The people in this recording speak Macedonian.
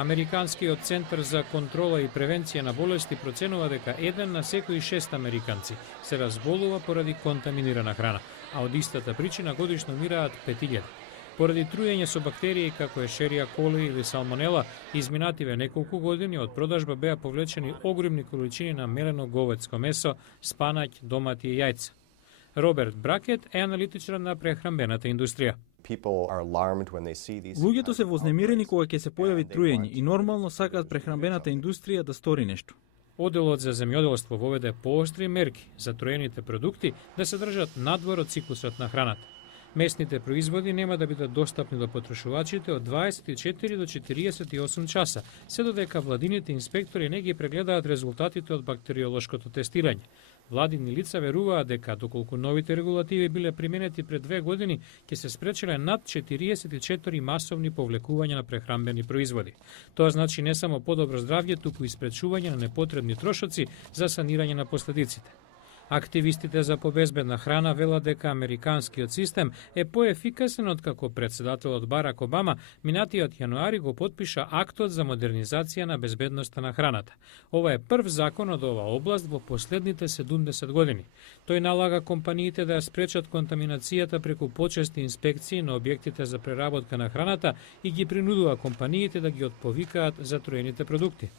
Американскиот центар за контрола и превенција на болести проценува дека 1 на секои 6 американци се разболува поради контаминирана храна, а од истата причина годишно умираат 5000. Поради труење со бактерии како Escherichia coli или Salmonella, изминативе неколку години од продажба беа повлечени огромни количини на мелено говедско месо, спанаќ, домати и јајца. Роберт Бракет е аналитичар на прехранбената индустрија. Луѓето се вознемирени кога ќе се појави труење и нормално сакаат прехранбената индустрија да стори нешто. Оделот за земјоделство воведе поостри мерки за троените продукти да се држат надвор од циклусот на храната. Месните производи нема да бидат достапни до потрошувачите од 24 до 48 часа, се додека владините инспектори не ги прегледаат резултатите од бактериолошкото тестирање. Владини лица веруваат дека доколку новите регулативи биле применети пред 2 години, ќе се спречеле над 44 масовни повлекувања на прехранбени производи. Тоа значи не само подобро здравје, туку и спречување на непотребни трошоци за санирање на последиците. Активистите за побезбедна храна велат дека американскиот систем е поефикасен откако председателот Барак Обама минатиот јануари го потпиша актот за модернизација на безбедноста на храната. Ова е прв закон од оваа област во последните 70 години. Тој налага компаниите да ја спречат контаминацијата преку почести инспекции на објектите за преработка на храната и ги принудува компаниите да ги отповикаат за троените продукти.